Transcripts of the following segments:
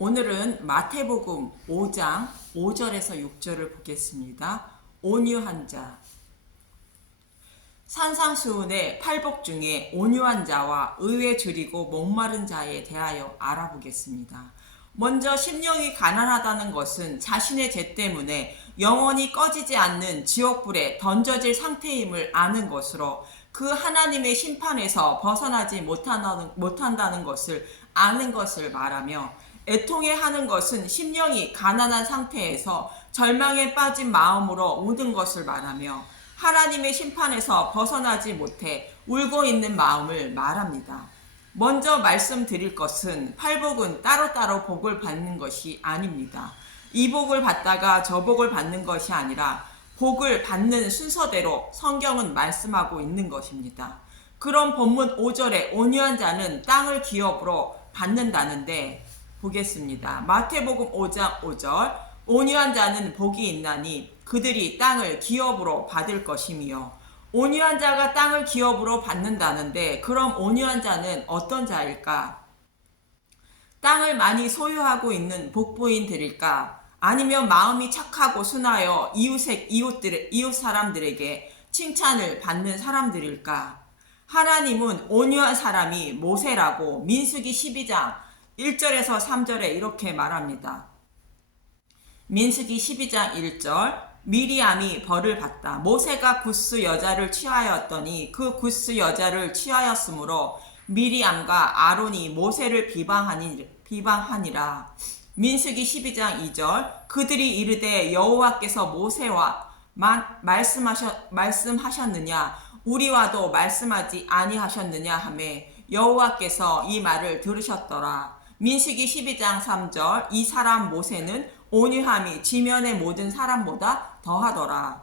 오늘은 마태복음 5장 5절에서 6절을 보겠습니다. 온유한 자. 산상수훈의 팔복 중에 온유한 자와 의에 줄이고 목마른 자에 대하여 알아보겠습니다. 먼저 심령이 가난하다는 것은 자신의 죄 때문에 영원히 꺼지지 않는 지옥불에 던져질 상태임을 아는 것으로 그 하나님의 심판에서 벗어나지 못한다는 것을 아는 것을 말하며, 애통해 하는 것은 심령이 가난한 상태에서 절망에 빠진 마음으로 우는 것을 말하며, 하나님의 심판에서 벗어나지 못해 울고 있는 마음을 말합니다. 먼저 말씀드릴 것은 팔복은 따로따로 복을 받는 것이 아닙니다. 이 복을 받다가 저 복을 받는 것이 아니라 복을 받는 순서대로 성경은 말씀하고 있는 것입니다. 그런 본문 5절에 온유한 자는 땅을 기업으로 받는다는데 보겠습니다. 마태복음 5장 5절, 온유한 자는 복이 있나니 그들이 땅을 기업으로 받을 것이며, 온유한 자가 땅을 기업으로 받는다는데 그럼 온유한 자는 어떤 자일까? 땅을 많이 소유하고 있는 복부인들일까? 아니면 마음이 착하고 순하여 이웃 사람들에게 칭찬을 받는 사람들일까? 하나님은 온유한 사람이 모세라고 민수기 12장 1절에서 3절에 이렇게 말합니다. 민수기 12장 1절, 미리암이 벌을 받다. 모세가 구스 여자를 취하였더니 그 구스 여자를 취하였으므로 미리암과 아론이 모세를 비방하니라. 민수기 12장 2절, 그들이 이르되 여호와께서 모세와 말씀하셨느냐 우리와도 말씀하지 아니하셨느냐 하매 여호와께서 이 말을 들으셨더라. 민수기 12장 3절, 이 사람 모세는 온유함이 지면의 모든 사람보다 더하더라.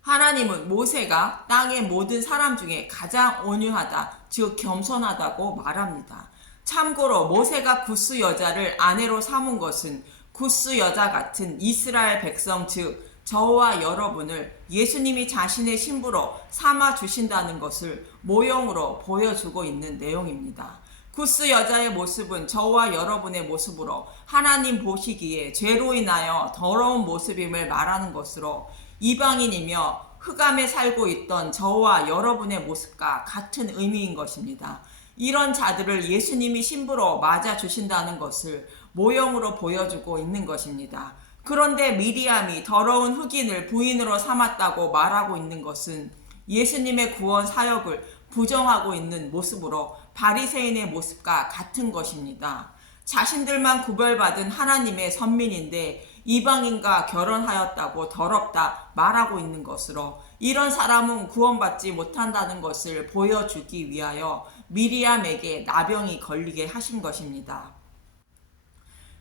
하나님은 모세가 땅의 모든 사람 중에 가장 온유하다, 즉 겸손하다고 말합니다. 참고로 모세가 구스 여자를 아내로 삼은 것은 구스 여자 같은 이스라엘 백성, 즉 저와 여러분을 예수님이 자신의 신부로 삼아 주신다는 것을 모형으로 보여주고 있는 내용입니다. 구스 여자의 모습은 저와 여러분의 모습으로 하나님 보시기에 죄로 인하여 더러운 모습임을 말하는 것으로, 이방인이며 흑암에 살고 있던 저와 여러분의 모습과 같은 의미인 것입니다. 이런 자들을 예수님이 신부로 맞아 주신다는 것을 모형으로 보여주고 있는 것입니다. 그런데 미리암이 더러운 흑인을 부인으로 삼았다고 말하고 있는 것은 예수님의 구원 사역을 부정하고 있는 모습으로 바리새인의 모습과 같은 것입니다. 자신들만 구별받은 하나님의 선민인데 이방인과 결혼하였다고 더럽다 말하고 있는 것으로, 이런 사람은 구원받지 못한다는 것을 보여주기 위하여 미리암에게 나병이 걸리게 하신 것입니다.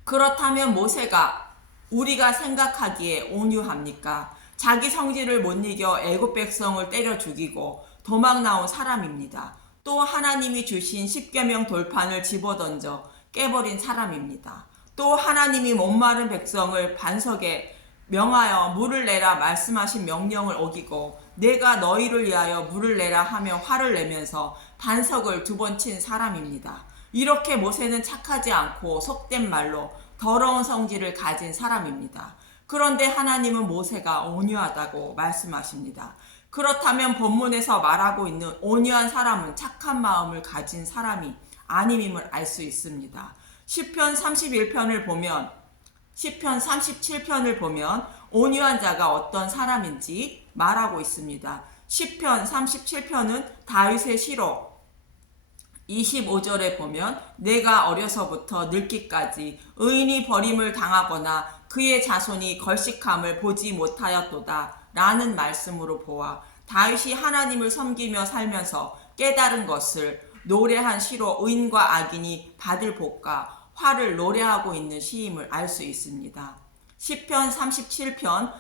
그렇다면 모세가 우리가 생각하기에 온유합니까? 자기 성질을 못 이겨 애굽 백성을 때려 죽이고 도망 나온 사람입니다. 또 하나님이 주신 십계명 돌판을 집어던져 깨버린 사람입니다. 또 하나님이 목마른 백성을 반석에 명하여 물을 내라 말씀하신 명령을 어기고 내가 너희를 위하여 물을 내라 하며 화를 내면서 반석을 2번 친 사람입니다. 이렇게 모세는 착하지 않고 속된 말로 더러운 성질을 가진 사람입니다. 그런데 하나님은 모세가 온유하다고 말씀하십니다. 그렇다면 본문에서 말하고 있는 온유한 사람은 착한 마음을 가진 사람이 아님임을 알 수 있습니다. 시편 37편을 보면 온유한 자가 어떤 사람인지 말하고 있습니다. 시편 37편은 다윗의 시로 25절에 보면 내가 어려서부터 늙기까지 의인이 버림을 당하거나 그의 자손이 걸식함을 보지 못하였도다 라는 말씀으로 보아 다윗이 하나님을 섬기며 살면서 깨달은 것을 노래한 시로 의인과 악인이 받을 복과 화를 노래하고 있는 시임을 알 수 있습니다. 시편 37편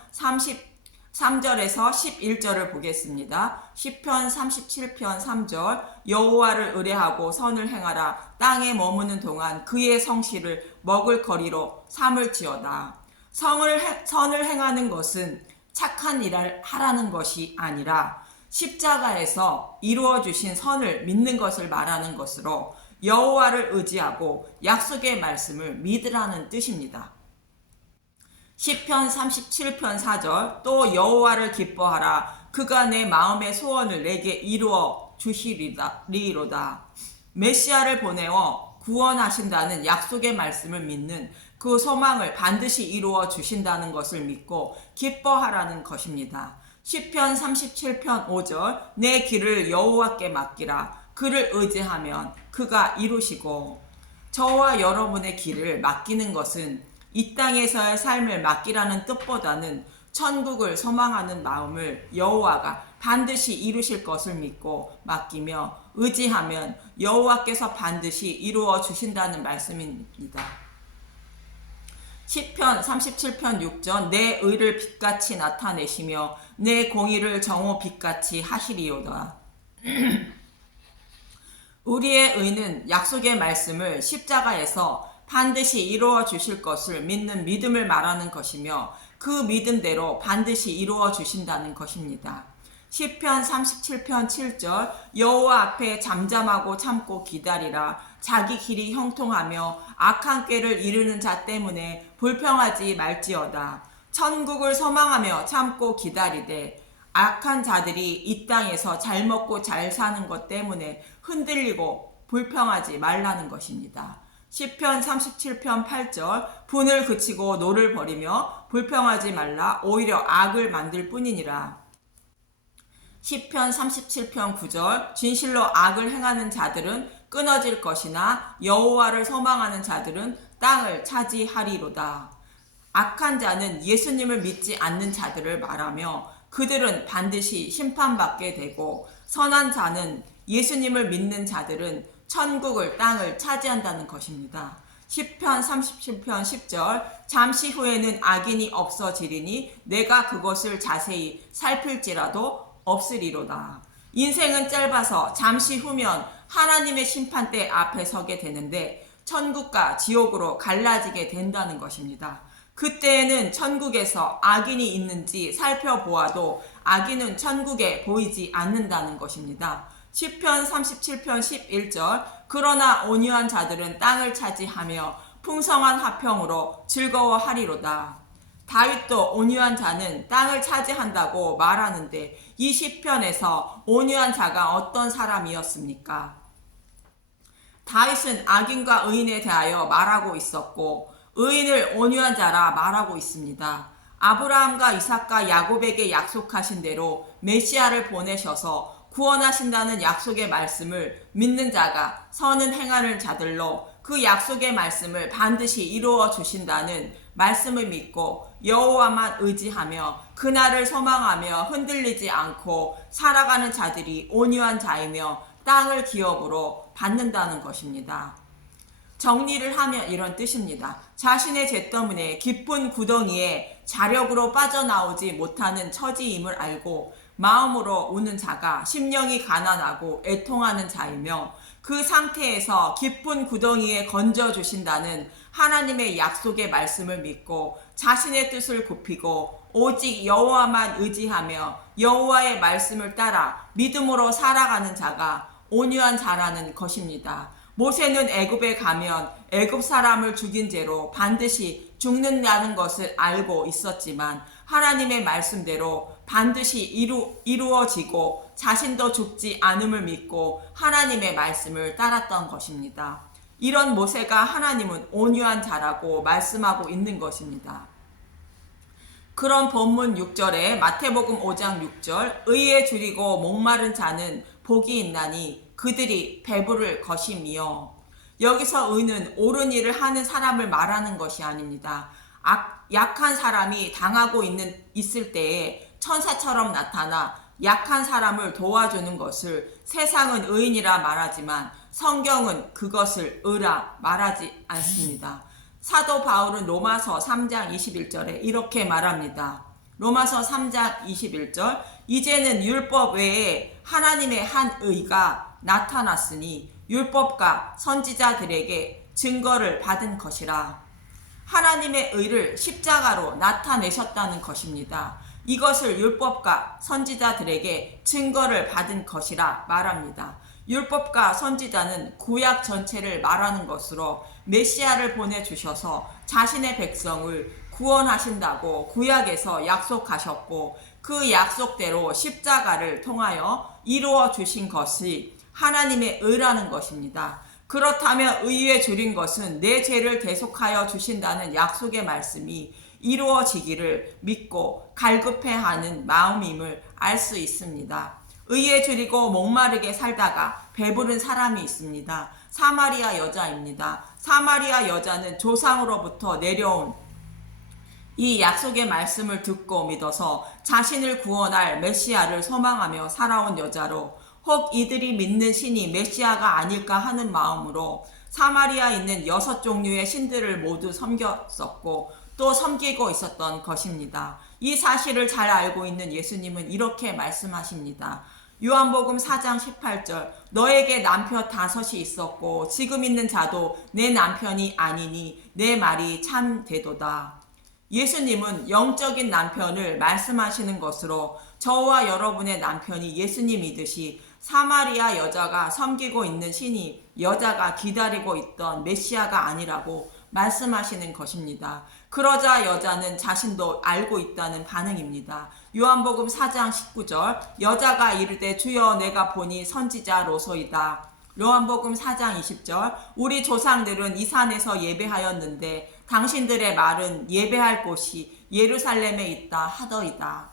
3절에서 11절을 보겠습니다. 시편 37편 3절, 여호와를 의뢰하고 선을 행하라. 땅에 머무는 동안 그의 성실을 먹을 거리로 삼을지어다. 선을 행하는 것은 착한 일을 하라는 것이 아니라 십자가에서 이루어 주신 선을 믿는 것을 말하는 것으로, 여호와를 의지하고 약속의 말씀을 믿으라는 뜻입니다. 시편 37편 4절 또 여호와를 기뻐하라 그가 내 마음의 소원을 내게 이루어 주시리로다. 메시아를 보내어 구원하신다는 약속의 말씀을 믿는 그 소망을 반드시 이루어 주신다는 것을 믿고 기뻐하라는 것입니다. 시편 37편 5절 내 길을 여호와께 맡기라 그를 의지하면 그가 이루시고. 저와 여러분의 길을 맡기는 것은 이 땅에서의 삶을 맡기라는 뜻보다는 천국을 소망하는 마음을 여호와가 반드시 이루실 것을 믿고 맡기며 의지하면 여호와께서 반드시 이루어 주신다는 말씀입니다. 시편 37편 6절 내 의를 빛같이 나타내시며 내 공의를 정오 빛같이 하시리로다. 우리의 의는 약속의 말씀을 십자가에서 반드시 이루어 주실 것을 믿는 믿음을 말하는 것이며 그 믿음대로 반드시 이루어 주신다는 것입니다. 시편 37편 7절 여호와 앞에 잠잠하고 참고 기다리라 자기 길이 형통하며 악한 꾀를 이루는 자 때문에 불평하지 말지어다. 천국을 소망하며 참고 기다리되 악한 자들이 이 땅에서 잘 먹고 잘 사는 것 때문에 흔들리고 불평하지 말라는 것입니다. 시편 37편 8절 분을 그치고 노를 버리며 불평하지 말라 오히려 악을 만들 뿐이니라. 시편 37편 9절 진실로 악을 행하는 자들은 끊어질 것이나 여호와를 소망하는 자들은 땅을 차지하리로다. 악한 자는 예수님을 믿지 않는 자들을 말하며 그들은 반드시 심판받게 되고 선한 자는 예수님을 믿는 자들은 천국을 땅을 차지한다는 것입니다. 시편 37편 10절 잠시 후에는 악인이 없어지리니 내가 그것을 자세히 살필지라도 없으리로다. 인생은 짧아서 잠시 후면 하나님의 심판대 앞에 서게 되는데 천국과 지옥으로 갈라지게 된다는 것입니다. 그때에는 천국에서 악인이 있는지 살펴보아도 악인은 천국에 보이지 않는다는 것입니다. 시편 37편 11절 그러나 온유한 자들은 땅을 차지하며 풍성한 화평으로 즐거워하리로다. 다윗도 온유한 자는 땅을 차지한다고 말하는데 이 시편에서 온유한 자가 어떤 사람이었습니까? 다윗은 악인과 의인에 대하여 말하고 있었고 의인을 온유한 자라 말하고 있습니다. 아브라함과 이삭과 야곱에게 약속하신 대로 메시아를 보내셔서 구원하신다는 약속의 말씀을 믿는 자가 선은 행하는 자들로 그 약속의 말씀을 반드시 이루어 주신다는 말씀을 믿고 여호와만 의지하며 그날을 소망하며 흔들리지 않고 살아가는 자들이 온유한 자이며 땅을 기업으로 받는다는 것입니다. 정리를 하면 이런 뜻입니다. 자신의 죄 때문에 깊은 구덩이에 자력으로 빠져나오지 못하는 처지임을 알고 마음으로 우는 자가 심령이 가난하고 애통하는 자이며 그 상태에서 깊은 구덩이에 건져주신다는 하나님의 약속의 말씀을 믿고 자신의 뜻을 굽히고 오직 여호와만 의지하며 여호와의 말씀을 따라 믿음으로 살아가는 자가 온유한 자라는 것입니다. 모세는 애굽에 가면 애굽 사람을 죽인 죄로 반드시 죽는다는 것을 알고 있었지만 하나님의 말씀대로 반드시 이루어지고 자신도 죽지 않음을 믿고 하나님의 말씀을 따랐던 것입니다. 이런 모세가 하나님은 온유한 자라고 말씀하고 있는 것입니다. 그런 본문 6절에 마태복음 5장 6절 의에 줄이고 목마른 자는 복이 있나니 그들이 배부를 것이며 여기서 의는 옳은 일을 하는 사람을 말하는 것이 아닙니다. 약한 사람이 당하고 있을 때에 천사처럼 나타나 약한 사람을 도와주는 것을 세상은 의인이라 말하지만 성경은 그것을 의라 말하지 않습니다. 사도 바울은 로마서 3장 21절에 이렇게 말합니다. 로마서 3장 21절 이제는 율법 외에 하나님의 한 의가 나타났으니 율법과 선지자들에게 증거를 받은 것이라. 하나님의 의를 십자가로 나타내셨다는 것입니다. 이것을 율법과 선지자들에게 증거를 받은 것이라 말합니다. 율법과 선지자는 구약 전체를 말하는 것으로 메시아를 보내주셔서 자신의 백성을 구원하신다고 구약에서 약속하셨고 그 약속대로 십자가를 통하여 이루어 주신 것이 하나님의 의라는 것입니다. 그렇다면 의에 줄인 것은 내 죄를 대속하여 주신다는 약속의 말씀이 이루어지기를 믿고 갈급해하는 마음임을 알 수 있습니다. 의에 줄이고 목마르게 살다가 배부른 사람이 있습니다. 사마리아 여자입니다. 사마리아 여자는 조상으로부터 내려온 이 약속의 말씀을 듣고 믿어서 자신을 구원할 메시아를 소망하며 살아온 여자로 혹 이들이 믿는 신이 메시아가 아닐까 하는 마음으로 사마리아에 있는 6종류의 신들을 모두 섬겼었고 또 섬기고 있었던 것입니다. 이 사실을 잘 알고 있는 예수님은 이렇게 말씀하십니다. 요한복음 4장 18절 너에게 남편 5이 있었고 지금 있는 자도 내 남편이 아니니 내 말이 참되도다. 예수님은 영적인 남편을 말씀하시는 것으로 저와 여러분의 남편이 예수님이듯이 사마리아 여자가 섬기고 있는 신이 여자가 기다리고 있던 메시아가 아니라고 말씀하시는 것입니다. 그러자 여자는 자신도 알고 있다는 반응입니다. 요한복음 4장 19절 여자가 이르되 주여 내가 보니 선지자로소이다. 요한복음 4장 20절 우리 조상들은 이 산에서 예배하였는데 당신들의 말은 예배할 곳이 예루살렘에 있다 하더이다.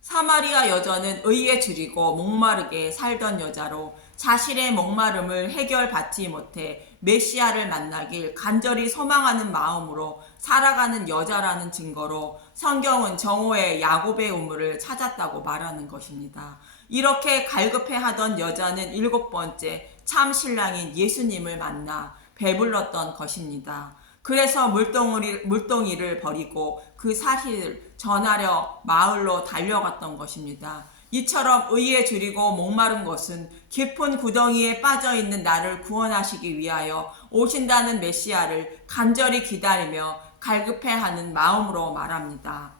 사마리아 여자는 의에 줄이고 목마르게 살던 여자로 자신의 목마름을 해결받지 못해 메시아를 만나길 간절히 소망하는 마음으로 살아가는 여자라는 증거로 성경은 정오의 야곱의 우물을 찾았다고 말하는 것입니다. 이렇게 갈급해하던 여자는 7번째 참 신랑인 예수님을 만나 배불렀던 것입니다. 그래서 물동이를 버리고 그 사실을 전하려 마을로 달려갔던 것입니다. 이처럼 의에 줄이고 목마른 것은 깊은 구덩이에 빠져있는 나를 구원하시기 위하여 오신다는 메시아를 간절히 기다리며 갈급해하는 마음으로 말합니다.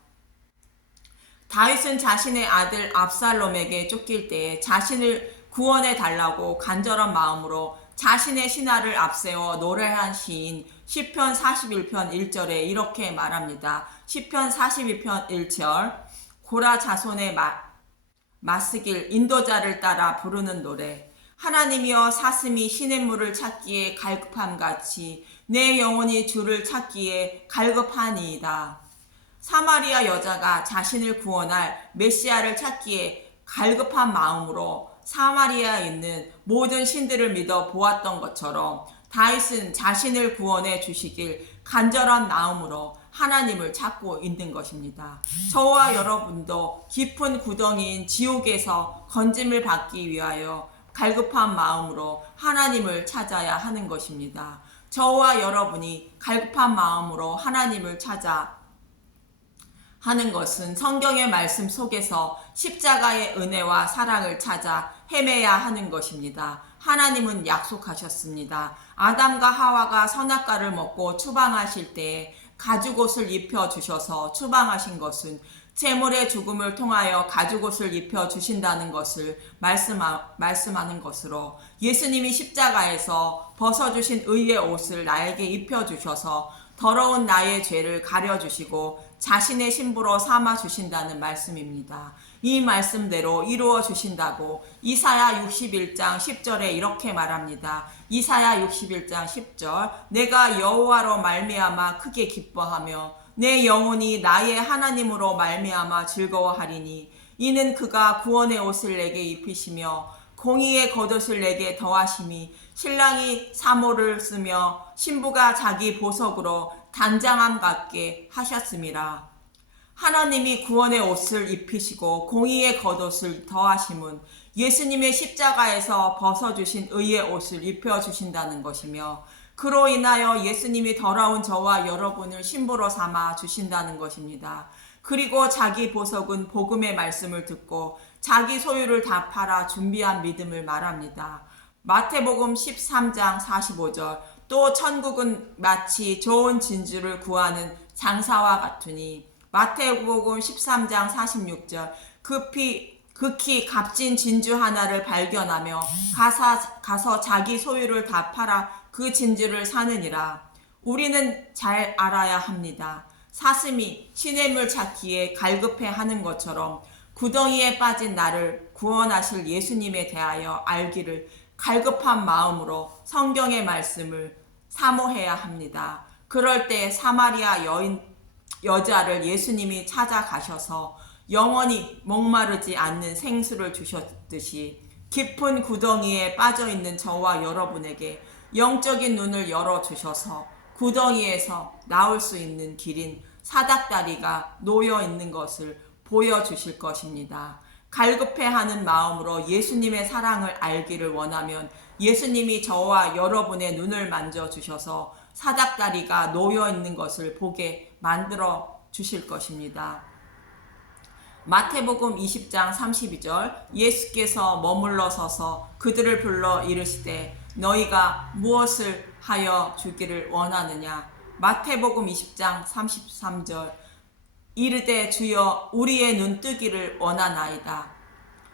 다윗은 자신의 아들 압살롬에게 쫓길 때에 자신을 구원해 달라고 간절한 마음으로 자신의 신하를 앞세워 노래한 시인 시편 41편 1절에 이렇게 말합니다. 시편 42편 1절 고라 자손의 마스길 인도자를 따라 부르는 노래 하나님이여 사슴이 시냇물을 찾기에 갈급함같이 내 영혼이 주를 찾기에 갈급하니이다. 사마리아 여자가 자신을 구원할 메시아를 찾기에 갈급한 마음으로 사마리아에 있는 모든 신들을 믿어 보았던 것처럼 다윗은 자신을 구원해 주시길 간절한 마음으로 하나님을 찾고 있는 것입니다. 저와 여러분도 깊은 구덩이인 지옥에서 건짐을 받기 위하여 갈급한 마음으로 하나님을 찾아야 하는 것입니다. 저와 여러분이 갈급한 마음으로 하나님을 찾아 하는 것은 성경의 말씀 속에서 십자가의 은혜와 사랑을 찾아 헤매야 하는 것입니다. 하나님은 약속하셨습니다. 아담과 하와가 선악과를 먹고 추방하실 때에 가죽옷을 입혀주셔서 추방하신 것은 제물의 죽음을 통하여 가죽옷을 입혀주신다는 것을 말씀하는 것으로 예수님이 십자가에서 벗어주신 의의 옷을 나에게 입혀주셔서 더러운 나의 죄를 가려주시고 자신의 신부로 삼아주신다는 말씀입니다. 이 말씀대로 이루어 주신다고 이사야 61장 10절에 이렇게 말합니다. 이사야 61장 10절 내가 여호와로 말미암아 크게 기뻐하며 내 영혼이 나의 하나님으로 말미암아 즐거워하리니 이는 그가 구원의 옷을 내게 입히시며 공의의 겉옷을 내게 더하심이 신랑이 사모를 쓰며 신부가 자기 보석으로 단장함 같게 하셨음이라. 하나님이 구원의 옷을 입히시고 공의의 겉옷을 더하심은 예수님의 십자가에서 벗어주신 의의 옷을 입혀주신다는 것이며 그로 인하여 예수님이 더러운 저와 여러분을 신부로 삼아 주신다는 것입니다. 그리고 자기 보석은 복음의 말씀을 듣고 자기 소유를 다 팔아 준비한 믿음을 말합니다. 마태복음 13장 45절 또 천국은 마치 좋은 진주를 구하는 장사와 같으니 마태복음 13장 46절 그 극히 값진 진주 하나를 발견하며 가서 자기 소유를 다 팔아 그 진주를 사느니라. 우리는 잘 알아야 합니다. 사슴이 시냇물 찾기에 갈급해 하는 것처럼 구덩이에 빠진 나를 구원하실 예수님에 대하여 알기를 갈급한 마음으로 성경의 말씀을 사모해야 합니다. 그럴 때 사마리아 여자를 예수님이 찾아가셔서 영원히 목마르지 않는 생수를 주셨듯이 깊은 구덩이에 빠져있는 저와 여러분에게 영적인 눈을 열어주셔서 구덩이에서 나올 수 있는 길인 사닥다리가 놓여 있는 것을 보여주실 것입니다. 갈급해하는 마음으로 예수님의 사랑을 알기를 원하면 예수님이 저와 여러분의 눈을 만져주셔서 사닥다리가 놓여 있는 것을 보게 만들어 주실 것입니다. 마태복음 20장 32절 예수께서 머물러 서서 그들을 불러 이르시되 너희가 무엇을 하여 주기를 원하느냐. 마태복음 20장 33절 이르되 주여 우리의 눈 뜨기를 원하나이다.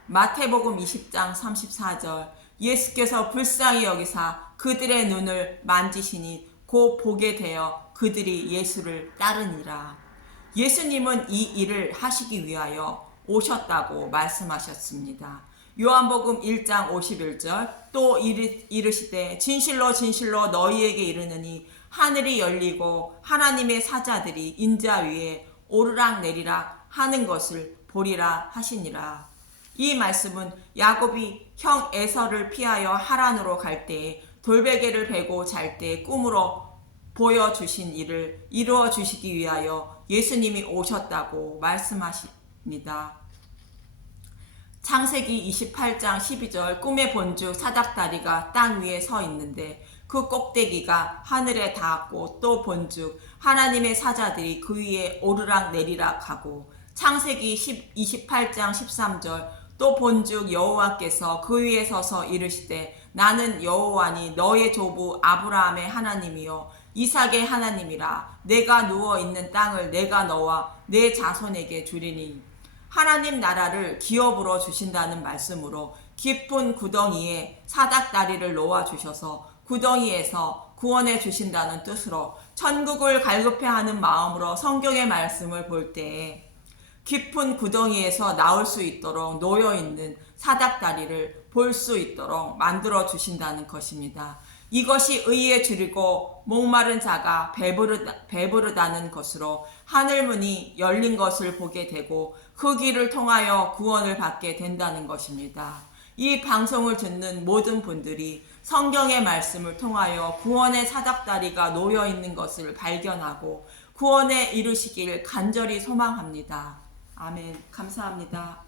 마태복음 20장 34절 예수께서 불쌍히 여기사 그들의 눈을 만지시니 곧 보게 되어 그들이 예수를 따르니라. 예수님은 이 일을 하시기 위하여 오셨다고 말씀하셨습니다. 요한복음 1장 51절 또 이르시되 진실로 진실로 너희에게 이르느니 하늘이 열리고 하나님의 사자들이 인자 위에 오르락 내리락 하는 것을 보리라 하시니라. 이 말씀은 야곱이 형 에서를 피하여 하란으로 갈 때에 돌베개를 베고 잘 때 꿈으로 보여주신 일을 이루어 주시기 위하여 예수님이 오셨다고 말씀하십니다. 창세기 28장 12절 꿈에 본즉 사닥다리가 땅 위에 서 있는데 그 꼭대기가 하늘에 닿았고 또 본즉 하나님의 사자들이 그 위에 오르락 내리락 하고 창세기 28장 13절 또 본즉 여호와께서 그 위에 서서 이르시되 나는 여호와니 너의 조부 아브라함의 하나님이요 이삭의 하나님이라. 내가 누워있는 땅을 내가 너와 내 자손에게 주리니. 하나님 나라를 기업으로 주신다는 말씀으로 깊은 구덩이에 사닥다리를 놓아 주셔서 구덩이에서 구원해 주신다는 뜻으로 천국을 갈급해하는 마음으로 성경의 말씀을 볼 때에 깊은 구덩이에서 나올 수 있도록 놓여있는 사닥다리를 볼 수 있도록 만들어 주신다는 것입니다. 이것이 의에 줄이고 목마른 자가 배부르다는 것으로 하늘문이 열린 것을 보게 되고 그 길을 통하여 구원을 받게 된다는 것입니다. 이 방송을 듣는 모든 분들이 성경의 말씀을 통하여 구원의 사닥다리가 놓여 있는 것을 발견하고 구원에 이르시길 간절히 소망합니다. 아멘. 감사합니다.